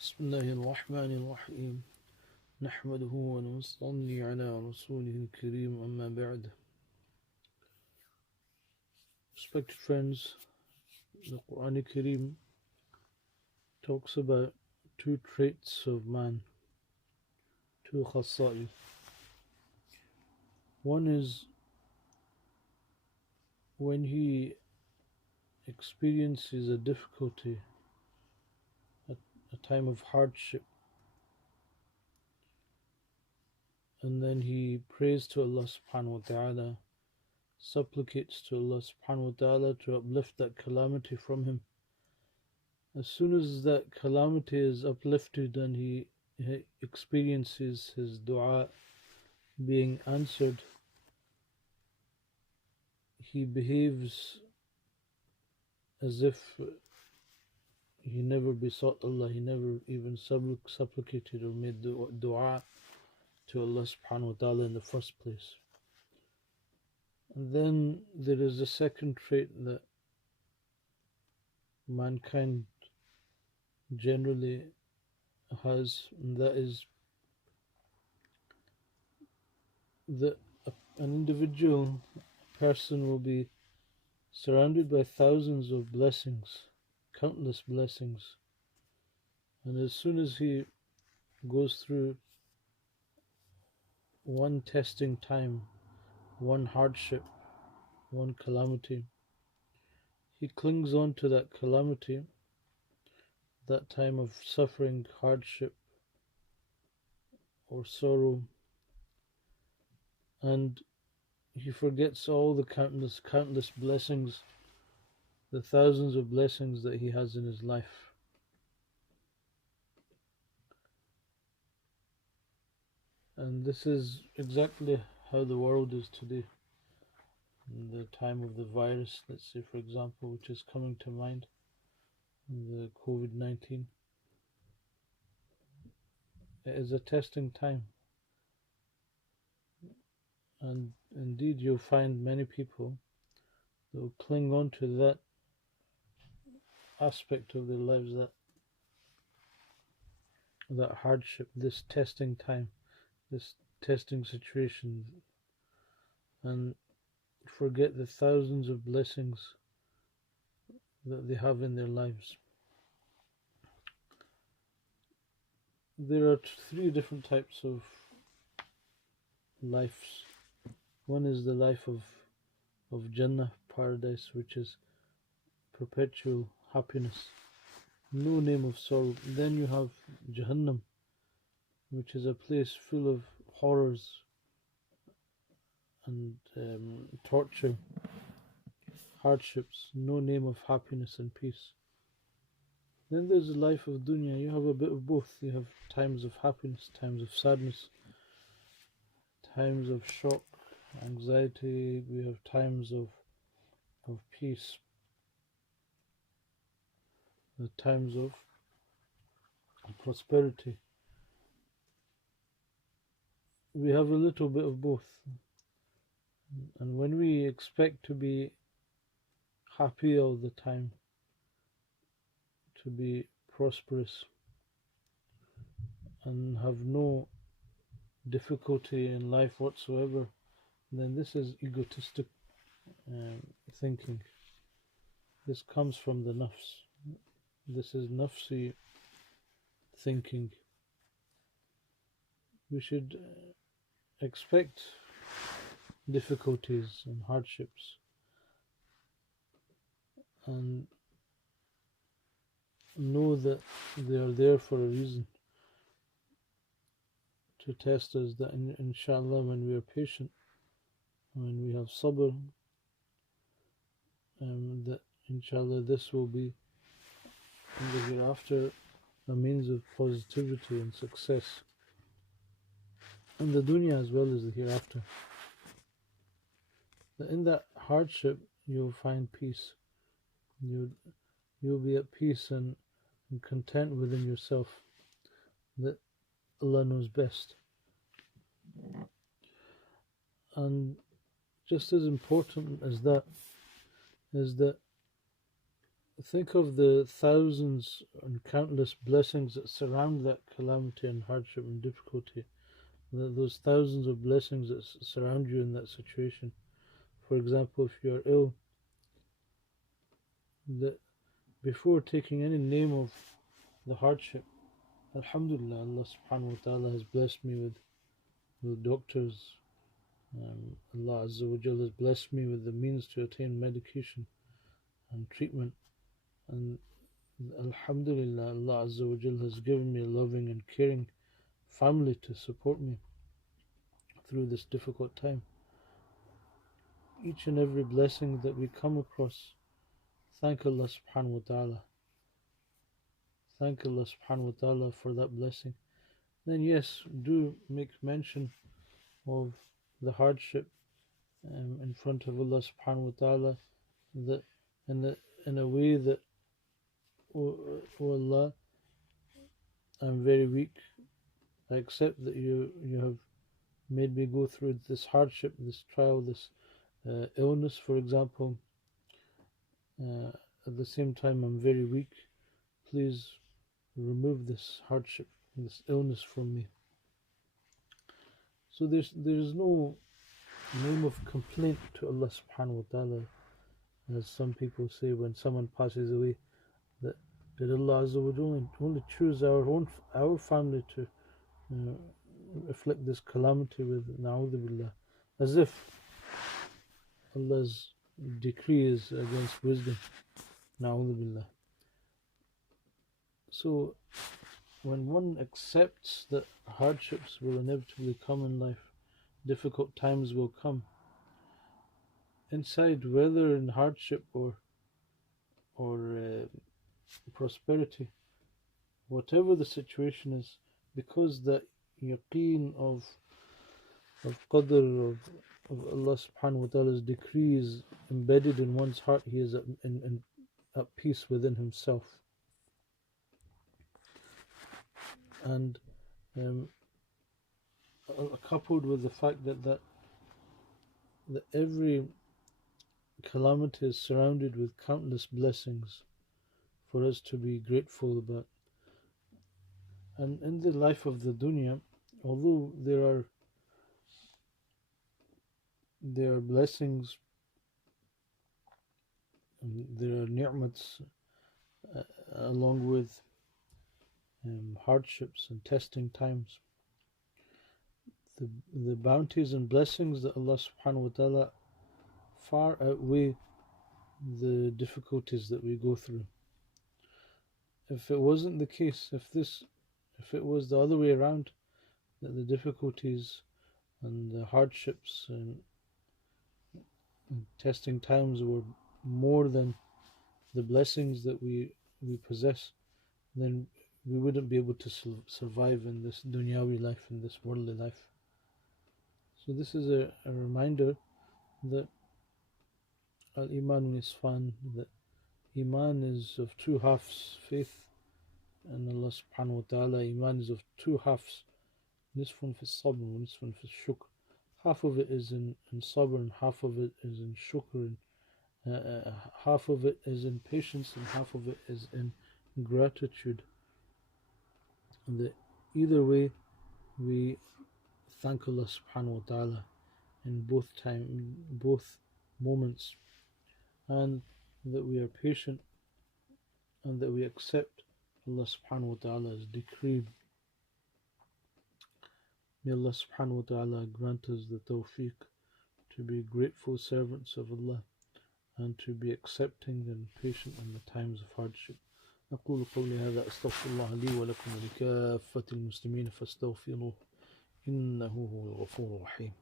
بسم الله الرحمن الرحيم نحمده ونصلي على رسوله الكريم أما بعد. Respected friends, the Quran Kareem talks about two traits of man, two khasa'il. One is when he experiences a difficulty, a time of hardship, and then he prays to Allah subhanahu wa ta'ala, supplicates to Allah subhanahu wa ta'ala to uplift that calamity from him. As soon as that calamity is uplifted and he experiences his dua being answered, he behaves as if he never besought Allah, he never even supplicated or made dua to Allah subhanahu wa ta'ala in the first place. And then there is a second trait that mankind generally has, and that is that an individual person will be surrounded by thousands of blessings, countless blessings, and as soon as he goes through one testing time, one hardship, one calamity, he clings on to that calamity, that time of suffering, hardship, or sorrow, and he forgets all the countless blessings, the thousands of blessings that he has in his life. And this is exactly how the world is today. In the time of the virus, let's say, for example, which is coming to mind, the COVID-19, it is a testing time. And indeed, you'll find many people that will cling on to that aspect of their lives, that hardship, this testing time, this testing situation, and forget the thousands of blessings that they have in their lives. There are three different types of lives. One is the life of Jannah, paradise, which is perpetual happiness, no name of sorrow. Then you have Jahannam, which is a place full of horrors and torture, hardships, no name of happiness and peace. Then there's the life of dunya. You have a bit of both. You have times of happiness, times of sadness, times of shock, anxiety. We have times of peace, the times of prosperity. We have a little bit of both. And when we expect to be happy all the time, to be prosperous and have no difficulty in life whatsoever, then this is egotistic thinking. This comes from the nafs. This is nafsi thinking. We should expect difficulties and hardships and know that they are there for a reason, to test us, that inshallah, when we are patient, when we have sabr, that inshallah this will be in the hereafter a means of positivity and success in the dunya as well as the hereafter. That in that hardship you'll find peace. You'll be at peace and content within yourself, that Allah knows best. And just as important as that is that think of the thousands and countless blessings that surround that calamity and hardship and difficulty. Those thousands of blessings that surround you in that situation. For example, if you're ill, that before taking any name of the hardship, Alhamdulillah, Allah subhanahu wa ta'ala has blessed me with doctors. Allah Azza wa Jal has blessed me with the means to attain medication and treatment. And Alhamdulillah, Allah Azza wa Jal has given me a loving and caring family to support me through this difficult time. Each and every blessing that we come across, thank Allah subhanahu wa ta'ala. Thank Allah subhanahu wa ta'ala for that blessing. Then yes, do make mention of the hardship in front of Allah subhanahu wa ta'ala, that in a way that, oh Allah, I'm very weak. I accept that you have made me go through this hardship, this trial, this illness, for example. At the same time, I'm very weak. Please remove this hardship, this illness from me. So there's no name of complaint to Allah subhanahu wa ta'ala, as some people say when someone passes away, that did Allah Azza wa Jalla only choose our family to afflict this calamity with, na'udhu billah, as if Allah's decree is against wisdom, na'udhu billah. So when one accepts that hardships will inevitably come in life, difficult times will come, inside, whether in hardship or prosperity, whatever the situation is, because that yaqeen of qadr, of Allah subhanahu wa ta'ala's decree is embedded in one's heart, he is at peace within himself. And coupled with the fact that every calamity is surrounded with countless blessings for us to be grateful about. And in the life of the dunya, although there are blessings, there are ni'mats, along with hardships and testing times, the bounties and blessings that Allah subhanahu wa ta'ala far outweigh the difficulties that we go through. If it wasn't the case, if it was the other way around, that the difficulties and the hardships and testing times were more than the blessings that we possess, then we wouldn't be able to survive in this dunyawi life, in this worldly life. So this is a reminder that al-iman nisfan, that iman is of two halves. Faith in Allah subhanahu wa ta'ala, iman is of two halves. Nisfun fi sabr wa nisfun fi shukr. Half of it is in sabr and half of it is in shukr, and half of it is in patience and half of it is in gratitude. And that either way, we thank Allah subhanahu wa ta'ala in both moments, and that we are patient and that we accept Allah subhanahu wa ta'ala's decree. May Allah subhanahu wa ta'ala grant us the tawfiq to be grateful servants of Allah and to be accepting and patient in the times of hardship. أقول قولي هذا أستغفر الله لي ولكم ولكافة المسلمين فاستغفروه إنه هو الغفور الرحيم.